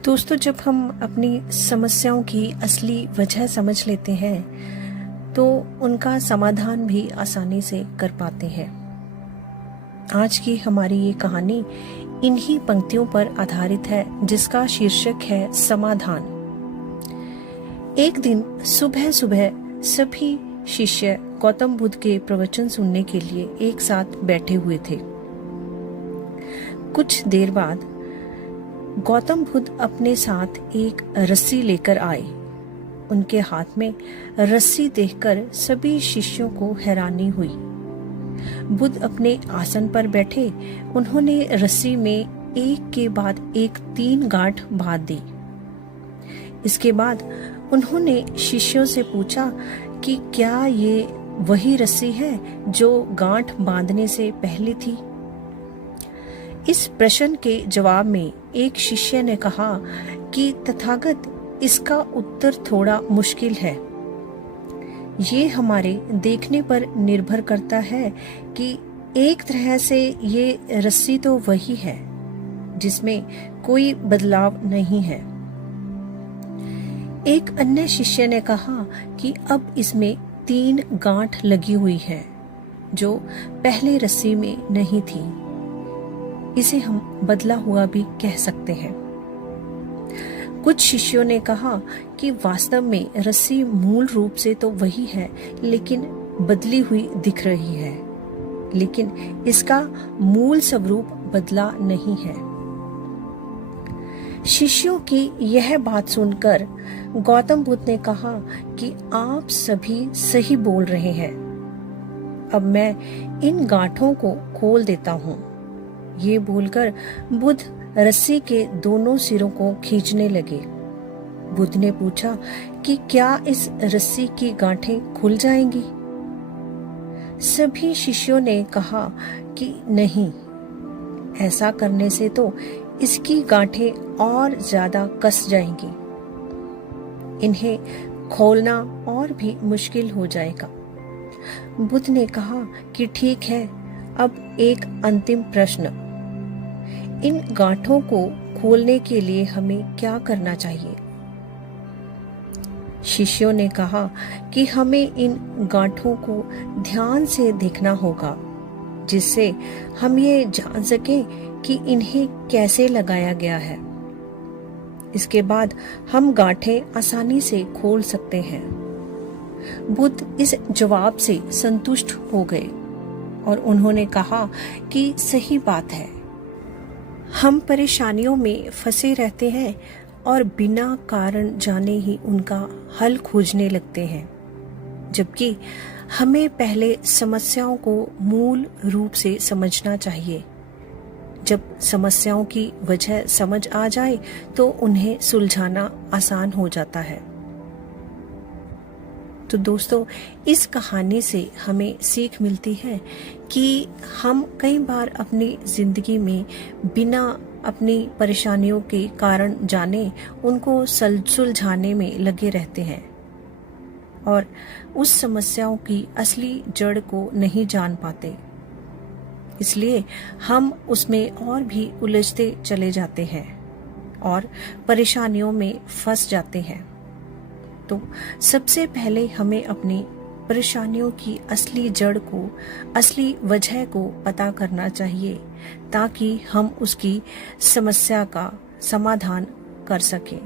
दोस्तों, जब हम अपनी समस्याओं की असली वजह समझ लेते हैं तो उनका समाधान भी आसानी से कर पाते हैं। आज की हमारी ये कहानी इन्हीं पंक्तियों पर आधारित है, जिसका शीर्षक है समाधान। एक दिन सुबह सुबह सभी शिष्य गौतम बुद्ध के प्रवचन सुनने के लिए एक साथ बैठे हुए थे। कुछ देर बाद गौतम बुद्ध अपने साथ एक रस्सी लेकर आए। उनके हाथ में रस्सी देखकर सभी शिष्यों को हैरानी हुई। बुद्ध अपने आसन पर बैठे। उन्होंने रस्सी में एक के बाद एक 3 गांठ बांध दी। इसके बाद उन्होंने शिष्यों से पूछा कि क्या ये वही रस्सी है जो गांठ बांधने से पहले थी। इस प्रश्न के जवाब में एक शिष्य ने कहा कि तथागत, इसका उत्तर थोड़ा मुश्किल है। ये हमारे देखने पर निर्भर करता है कि एक तरह से ये रस्सी तो वही है जिसमें कोई बदलाव नहीं है। एक अन्य शिष्य ने कहा कि अब इसमें 3 गांठ लगी हुई है जो पहले रस्सी में नहीं थी। इसे हम बदला हुआ भी कह सकते हैं। कुछ शिष्यों ने कहा कि वास्तव में रस्सी मूल रूप से तो वही है, लेकिन बदली हुई दिख रही है, लेकिन इसका मूल स्वरूप बदला नहीं है। शिष्यों की यह बात सुनकर गौतम बुद्ध ने कहा कि आप सभी सही बोल रहे हैं। अब मैं इन गांठों को खोल देता हूँ। ये बोलकर बुद्ध रस्सी के दोनों सिरों को खींचने लगे। बुद्ध ने पूछा कि क्या इस रस्सी की गांठें खुल जाएंगी? सभी शिष्यों ने कहा कि नहीं, ऐसा करने से तो इसकी गांठें और ज्यादा कस जाएंगी। इन्हें खोलना और भी मुश्किल हो जाएगा। बुद्ध ने कहा कि ठीक है, अब एक अंतिम प्रश्न। इन गांठों को खोलने के लिए हमें क्या करना चाहिए? शिष्यों ने कहा कि हमें इन गांठों को ध्यान से देखना होगा, जिससे हम ये जान सकें कि इन्हें कैसे लगाया गया है। इसके बाद हम गांठें आसानी से खोल सकते हैं। बुद्ध इस जवाब से संतुष्ट हो गए और उन्होंने कहा कि सही बात है। हम परेशानियों में फंसे रहते हैं और बिना कारण जाने ही उनका हल खोजने लगते हैं, जबकि हमें पहले समस्याओं को मूल रूप से समझना चाहिए। जब समस्याओं की वजह समझ आ जाए तो उन्हें सुलझाना आसान हो जाता है। तो दोस्तों, इस कहानी से हमें सीख मिलती है कि हम कई बार अपनी जिंदगी में बिना अपनी परेशानियों के कारण जाने उनको सुलझाने में लगे रहते हैं और उस समस्याओं की असली जड़ को नहीं जान पाते। इसलिए हम उसमें और भी उलझते चले जाते हैं और परेशानियों में फंस जाते हैं। तो सबसे पहले हमें अपनी परेशानियों की असली जड़ को, असली वजह को पता करना चाहिए, ताकि हम उसकी समस्या का समाधान कर सकें।